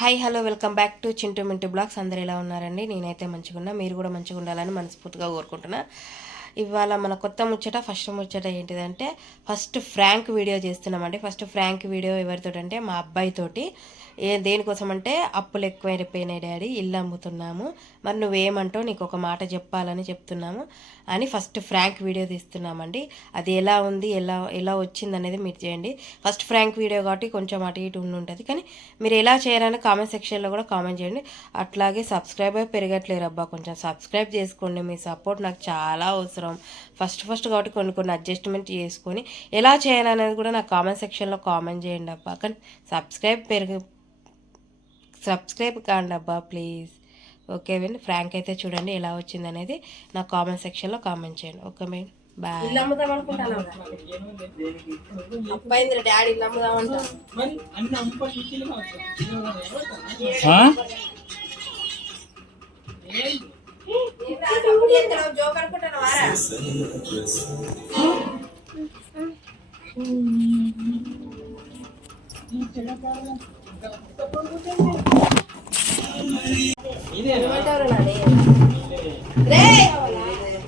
Hi hello welcome back to Chintu Mintu blogs. అందరు ఎలా ఉన్నారండి? నేనైతే మంచిగా ఉన్నా, మీరు కూడా మంచిగా ఉండాలని మనస్ఫూర్తిగా కోరుకుంటున్నా. ఇవాళ మన కొత్త ముచ్చట, ఫస్ట్ ముచ్చట ఏంటిదంటే ఫస్ట్ ఫ్రాంక్ వీడియో చేస్తున్నామండి. ఫస్ట్ ఫ్రాంక్ వీడియో ఎవరితోటంటే మా అబ్బాయితోటి. దేనికోసం అంటే అప్పులు ఎక్కువైపోయినాయి డాడీ, ఇల్లు అమ్ముతున్నాము, మరి నువ్వేమంటావు, నీకు ఒక మాట చెప్పాలని చెప్తున్నాము అని ఫస్ట్ ఫ్రాంక్ వీడియో తీస్తున్నామండి. అది ఎలా ఉంది, ఎలా ఎలా వచ్చింది అనేది మీరు చేయండి. ఫస్ట్ ఫ్రాంక్ వీడియో కాబట్టి కొంచెం అటు ఇటు ఉంటుంది, కానీ మీరు ఎలా చేయాలని కామెంట్ సెక్షన్లో కూడా కామెంట్ చేయండి. అట్లాగే సబ్స్క్రైబర్ పెరగట్లేరు అబ్బా, కొంచెం సబ్స్క్రైబ్ చేసుకోండి. మీ సపోర్ట్ నాకు చాలా అవసరం. ఫస్ట్ కాబట్టి కొన్ని అడ్జస్ట్మెంట్ చేసుకొని ఎలా చేయాలనేది కూడా నాకు కామెంట్ సెక్షన్లో కామెంట్ చేయండి అబ్బా. కానీ సబ్స్క్రైబ్ కాండి అబ్బా ప్లీజ్. ఓకే అండి, ఫ్రాంక్ అయితే చూడండి ఎలా వచ్చింది అనేది నాకు కామెంట్ సెక్షన్లో కామెంట్ చేయండి. Okay madam, bye. ఇల్లు అమ్ముదాం అనుకుంటాను అబ్బాయి, డాడీ ఇల్లు అమ్ముదాం అంటాను. జోక్ అనుకుంటాను వారా.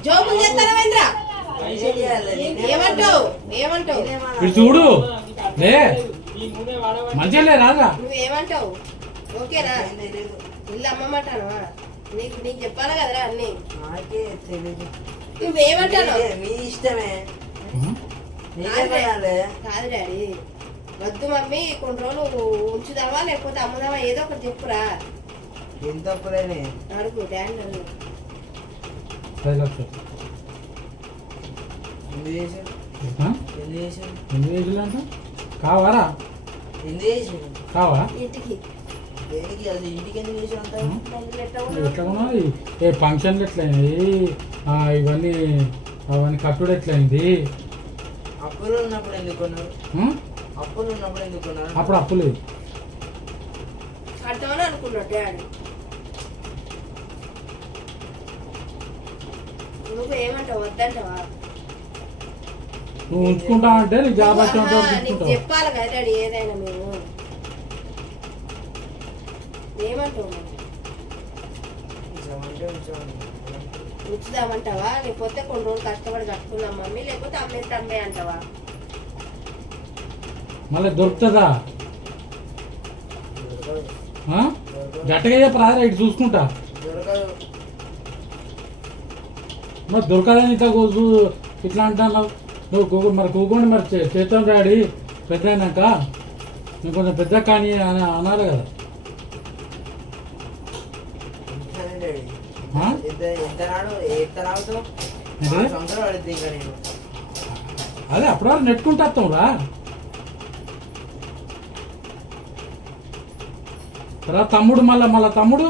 జోకులు చేస్తారా? ఏమంటావు చూడు మంచిగా రాదా? నువ్వేమంటావు? ఓకేనా? ఇల్లు అమ్మమంటాను, నీకు చెప్పాలా కదరా అన్ని. నువ్వేమంటాను? మీ ఇష్టమే. కాదు డాడీ, వద్దు మమ్మీ, కొన్ని రోజులు ఉంచుదామా లేకపోతే అమ్ముదామా, ఏదో ఒకటి చెప్పురా. ఎంత అప్పులేని అడుగు డాడీ అడుగు. కావారా? కావా? ఇంటికి ఎట్లా ఉన్నాయి ఏ ఫంక్షన్లు ఎట్లయినాయి, ఇవన్నీ అవన్నీ కట్టుడు ఎట్లయింది? అప్పులు ఉన్నప్పుడు ఎందుకున్నారు? అప్పుడు అప్పు లేదు కడతామని అనుకున్నాడు డాడీ. నువ్వు ఏమంటావు? వద్దంటావా? నువ్వు ఉంచుకుంటా అంటే నీకు జాబ్ నీకు చెప్పాలి కదా డాడీ, ఏదైనా మేము ఏమంటావు? ఉంచుదామంటావా లేకపోతే కొన్ని రోజులు కష్టపడి కట్టుకుందాం మమ్మీ, లేకపోతే అమ్మే అంటావా? మళ్ళీ దొరుకుతుందా? గట్టిగా చెప్పరా, ఇటు చూసుకుంటా. మరి దొరకదని ఇట్లా అంటున్నావు నువ్వు. మరి కూకోండి, మరి చేస్తాం డాడీ పెద్ద అయినాక. నువ్వు కొంచెం పెద్ద కానీ అనాలి కదా. అదే అప్పుడు నెట్టుకుంటా వస్తాంరా. తర్వాత తమ్ముడు, మళ్ళా తమ్ముడు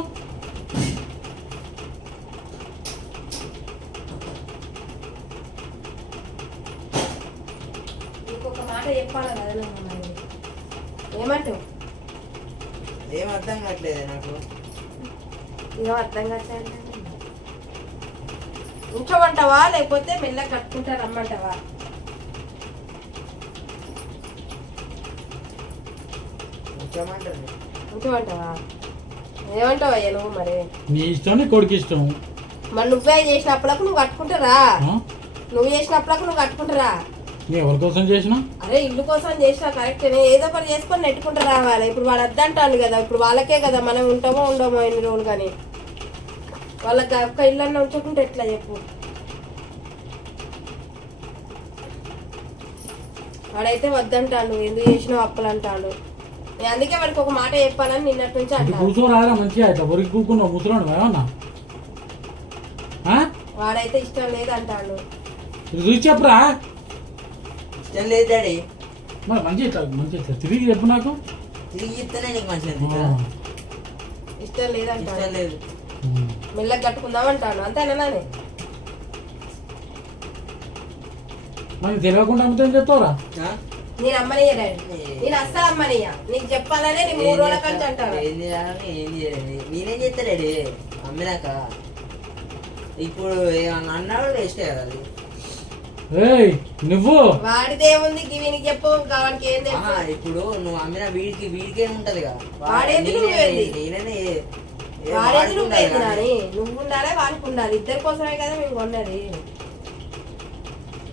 ఇంకొక మాట చెప్పాలి కదా. ఏమంటావు? ఏం అర్థం కావట్లేదు నాకు. ఏం అర్థం కావట్లేదు? ఉంచమంటావా లేకపోతే మెల్లగా కట్టుకుంటా రమ్మంటావా? ఉంచమంటావా? ఏమంటావా అయ్యా నువ్వు? మరి నీ ఇష్టం, నీ కొడుకు ఇష్టం. మరి నువ్వే చేసినప్పులకు నువ్వు కట్టుకుంటారా? నువ్వు చేసినప్పులకు నువ్వు కట్టుకుంటారా? ఎవరి కోసం చేసినా? అరే ఇల్లు కోసం చేసినా కరెక్ట్, ఏదో ఒకటి చేసుకొని నెట్టుకుంటూ రావాలి. ఇప్పుడు వాడు వద్దంటాను కదా, ఇప్పుడు వాళ్ళకే కదా మనం ఉంటామో ఉండమో ఎన్ని రోజులు, కానీ వాళ్ళకి ఒక్క ఇల్లు అన్న ఉంచకుంటే ఎట్లా చెప్పు? వాడైతే వద్దంటాడు, ఎందుకు చేసినావు అప్పులు అంటాడు. నేను అందుకే వాడికి ఒక మాట చెప్పాలని నిన్నటి నుంచి అంటాను. కూర్చోరారా మంచిగా, ఇట్లా ఒరికి కూకున్నావు ముసలాడు ఏమన్నా? వాడైతే ఇష్టం లేదు అంటాడు. చూసి చెప్పురా. ఇష్టం లేదు డాడీ. మరి మంచిగా ఇట్లా తిరిగి చెప్పు నాకు. తిరిగి చెప్తేనే నీకు మంచిది. ఇష్టం లేదంటాడు. ఇష్టం లేదు. మెల్లగా కట్టుకుందాం అంటాను, అంతేనా? మనకి తెలియకుండా అమ్ముతాం చెప్తావురా. నేను అమ్మనియ్య డాడీ, నేను అస్సలు అమ్మనియ్య. నీకు చెప్పాలనే నేను 3 రోజుల కంటే అంటాను. నేనేం చేస్తా డాడీ అమ్మినాక? ఇప్పుడు అన్నాడు వేస్టే కదా. అది ఏయ్ నువ్వు వాడిదేముంది వీనికి చెప్పు వాడికి ఏం తెలుసు ఆహా, ఇప్పుడు నువ్వు అమ్మిన వీడికే ఉంటది కదా వాడేది నువ్వేది? నేనే వాడేది నువ్వేది నాని నువ్వు ఉండాలి వాడికి ఉండాలి ఇద్దరి కోసమే కదా మేము కొన్నది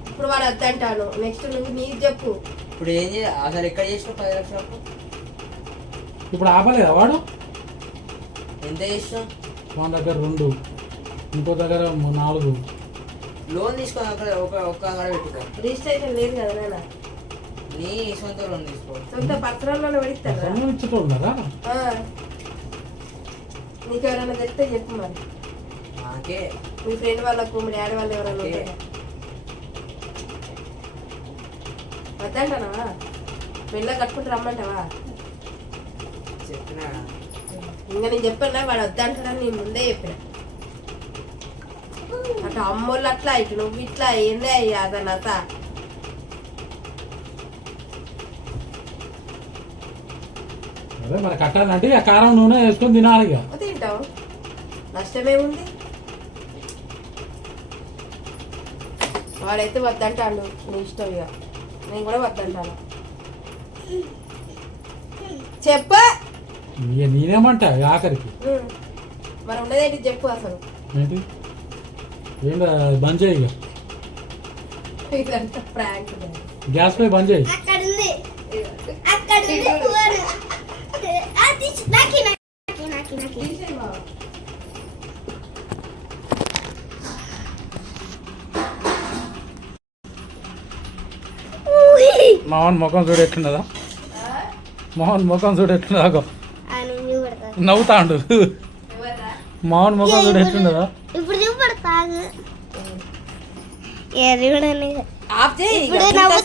ఇప్పుడు వాడు వద్దంటాను నెక్స్ట్ నువ్వు నీకు చెప్పు ఇప్పుడు ఏం చేయ అసలు ఎక్కడ చేసినావు 10 లక్షల అప్పు? ఇప్పుడు ఆపలేదా వాడు ఎంత చేసినావు? మన దగ్గర 2 ఇంకో దగ్గర 4 లోన్ తీసుకొని ఒక్క అక్కడ పెట్టుకో. రిజిస్ట్రేషన్ లేదు కదా నాన్న నీ సొంత లోన్ తీసుకో. సొంత పత్రాల్లో పెడతారా ఇచ్చేటోళ్ళారా నీకు ఎవరైనా తెలిస్తే చెప్పు మరి నాకే మీ ఫ్రెండ్ వాళ్ళకు మీ డాడీ వాళ్ళు ఎవరైనా ఉంటారా వద్దంటానా వెళ్ళ కట్టుకుంటూ రమ్మంటావా చెప్పినా ఇంకా నేను చెప్పాను వాడు వద్దంటాడని నేను ముందే చెప్పిన అటు అమ్మోళ్ళు అట్లా ఇటు నువ్వు ఇట్లా ఏందే అయ్యా అదనత అదే మరి కట్టాలంటే ఆ కారం నూనె వేసుకొని తినాలి ఇక తింటావు నష్టమేముంది వాడైతే వద్దంటాడు నీ ఇష్టం ఇక నేను కూడా వద్దంటాను చెప్ప ఇక నేనేమంటా ఇక ఆఖరికి మరి ఉండదేంటి చెప్పు అసలు ఏంటి ఏం బంద్ చేయి ఇక ఇదంతా ప్రాంక్ గ్యాస్ పై బంద్ చేయి అక్కడ ఉంది ఫోన్. అది నాకి. మోహన్ ముఖం చూడు ఎట్లున్నదా మోహన్ ముఖం చూడు ఎట్లున్నదా నవ్వుతాండు మోహన్ ముఖం చూడు ఎట్లున్నదా ఇప్పుడు చూపడతాగు ఆఫ్ చేయి ఇప్పుడు నవ్వు